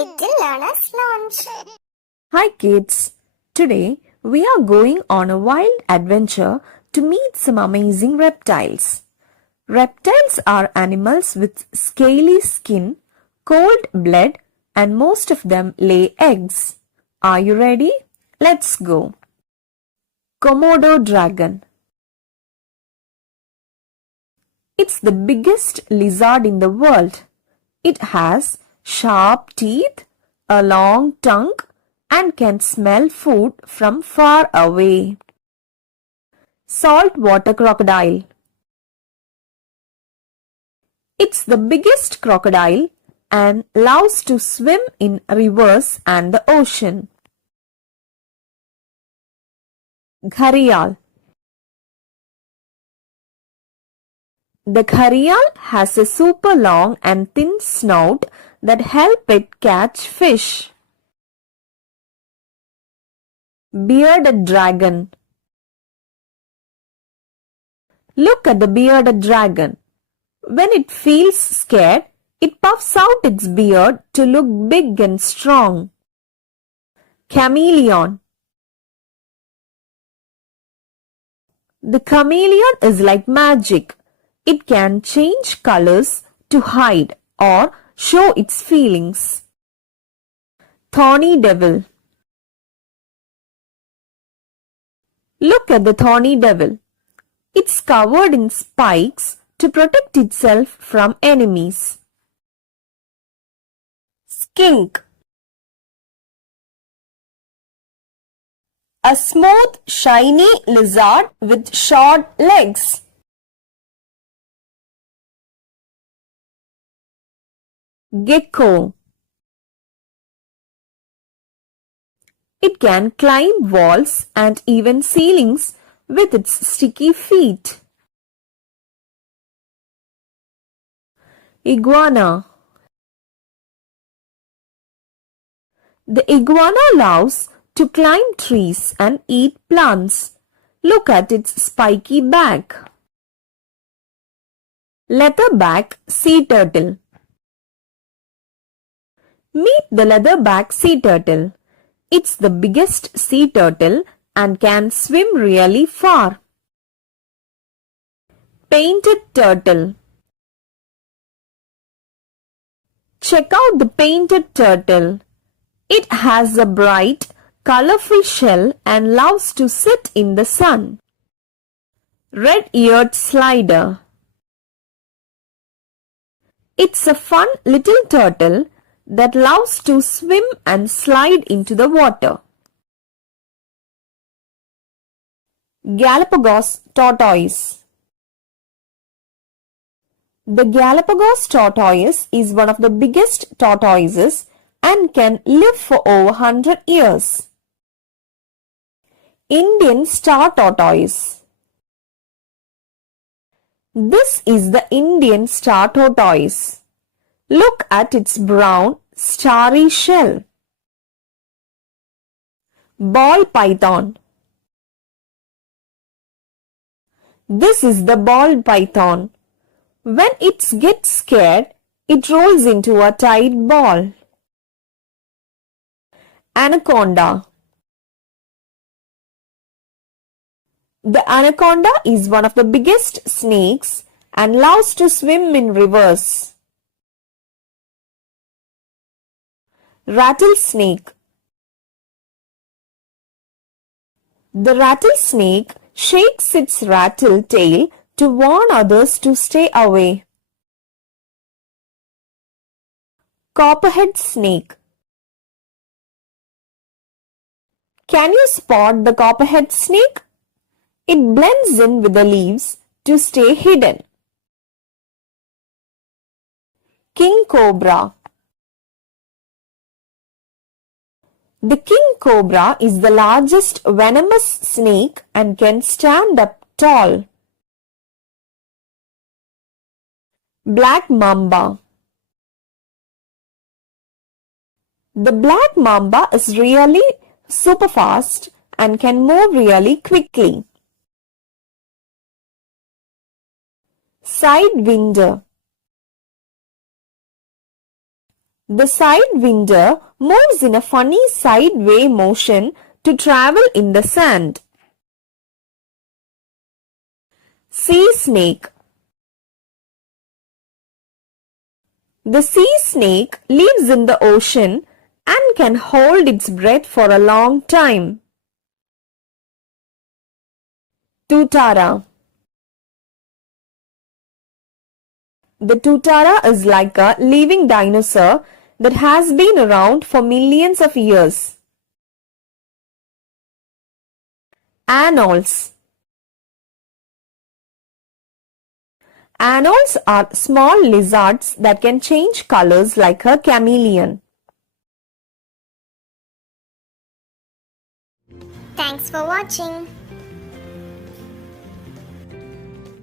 Little Learner's Lounge. Hi kids! Today we are going on a wild adventure to meet some amazing reptiles. Reptiles are animals with scaly skin, cold blood, and most of them lay eggs. Are you ready? Let's go. Komodo dragon. It's the biggest lizard in the world. It has sharp teeth, a long tongue, and can smell food from far away. Saltwater crocodile. It's the biggest crocodile and loves to swim in rivers and the ocean. Gharial. The gharial has a super long and thin snout that help it catch fish. Bearded dragon. Look at the bearded dragon. When it feels scared, it puffs out its beard to look big and strong. Chameleon. The chameleon is like magic. It can change colors to hide or show its feelings. Thorny devil. Look at the thorny devil. It's covered in spikes to protect itself from enemies. Skink. A smooth, shiny lizard with short legs. Gecko. It can climb walls and even ceilings with its sticky feet. Iguana. The iguana loves to climb trees and eat plants. Look at its spiky back. Leatherback sea turtle. Meet the leatherback sea turtle. It's the biggest sea turtle and can swim really far. Painted turtle. Check out the painted turtle. It has a bright, colorful shell and loves to sit in the sun. Red-eared slider. It's a fun little turtle that loves to swim and slide into the water. Galapagos tortoise. The Galapagos tortoise is one of the biggest tortoises and can live for over 100 years. Indian star tortoise. This is the Indian star tortoise. Look at its brown, starry shell. Ball python. This is the ball python. When it gets scared, it rolls into a tight ball. Anaconda. The anaconda is one of the biggest snakes and loves to swim in rivers. Rattlesnake. The rattlesnake shakes its rattle tail to warn others to stay away. Copperhead snake. Can you spot the copperhead snake? It blends in with the leaves to stay hidden. King cobra. The king cobra is the largest venomous snake and can stand up tall. Black mamba. The black mamba is really super fast and can move really quickly. Sidewinder. The sidewinder moves in a funny sideway motion to travel in the sand. Sea snake. The sea snake lives in the ocean and can hold its breath for a long time. Tutara. The tutara is like a living dinosaur that has been around for millions of years. Anoles. Anoles are small lizards that can change colors like a chameleon. Thanks for watching.